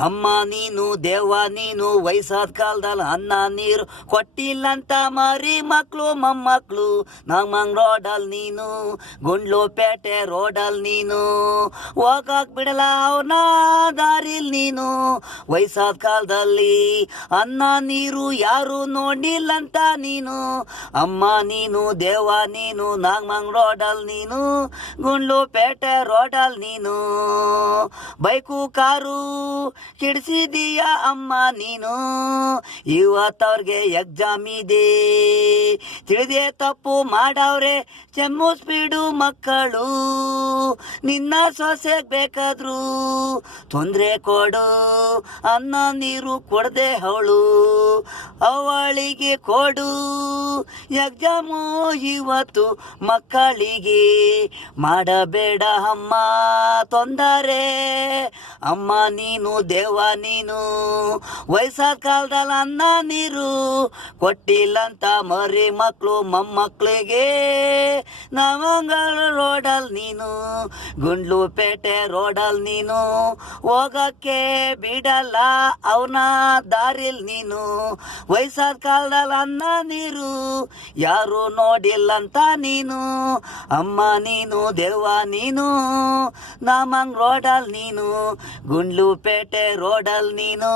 ಅಮ್ಮ ನೀನು ದೇವ ನೀನು ವಯಸ್ಸಾದ ಕಾಲದಲ್ಲಿ ಅನ್ನ ನೀರು ಕೊಟ್ಟಿಲ್ಲಂತ ಮರಿ ಮಕ್ಕಳು ಮೊಮ್ಮಕ್ಕಳು ನಮ್ಮಂಗ್ ರೋಡಲ್ ನೀನು ಗುಂಡ್ಲು ಪೇಟೆ ರೋಡಲ್ ನೀನು ಹೋಗಕ್ ಬಿಡಲ್ಲ ಅವನ ದಾರಿಲ್ ನೀನು ವಯಸ್ಸಾದ ಕಾಲದಲ್ಲಿ ಅನ್ನ ನೀರು ಯಾರು ನೋಡಿಲ್ಲಂತ ನೀನು ಅಮ್ಮ ನೀನು ದೇವ ನೀನು ನಮ್ಮಂಗ್ ರೋಡಲ್ ನೀನು ಗುಂಡ್ಲು ಪೇಟೆ ರೋಡಲ್ ನೀನು ಬೈಕು ಕಾರು ಹಿಡ್ಸಿದೀಯ ಅಮ್ಮ ನೀನು ಇವತ್ತವ್ರಿಗೆ ಎಕ್ಸಾಮ್ ಇದೆ ತಿಳಿದೇ ತಪ್ಪು ಮಾಡವ್ರೆ ಚೆಮ್ಮು ಸ್ಪೀಡು ಮಕ್ಕಳು ನಿನ್ನ ಸೊಸೆಗ್ ಬೇಕಾದ್ರು ತೊಂದರೆ ಕೊಡು ಅನ್ನ ನೀರು ಕೊಡದೆ ಅವಳಿಗೆ ಕೊಡು ಎಕ್ಸಾಮು ಇವತ್ತು ಮಕ್ಕಳಿಗೆ ಮಾಡಬೇಡ ಅಮ್ಮ ತೊಂದರೆ ಅಮ್ಮ ನೀನು ದೇವ ನೀನು ವಯಸ್ಸಾದ ಕಾಲದಲ್ಲಿ ಅನ್ನ ನೀರು ಕೊಟ್ಟಿಲ್ಲಂತ ಮರಿ ಮಕ್ಕಳು ಮೊಮ್ಮಕ್ಕಳಿಗೆ ನವಂಗಳ ರೋಡಲ್ ನೀನು ಗುಂಡ್ಲು ಪೇಟೆ ರೋಡಲ್ ನೀನು ಹೋಗಕ್ಕೆ ಬಿಡಲ್ಲ ಅವನ ದಾರಿಲ್ ನೀನು ವಯಸ್ಸಾದ ಕಾಲದಲ್ಲಿ ಅನ್ನ ನೀರು ಯಾರು ನೋಡಿಲ್ಲಂತ ನೀನು ಅಮ್ಮ ನೀನು ದೇವ ನೀನು ನಮಂಗ್ ರೋಡಲ್ ನೀನು ಗುಂಡ್ಲು ಪೇಟೆ ರೋಡಲ್ ನೀನು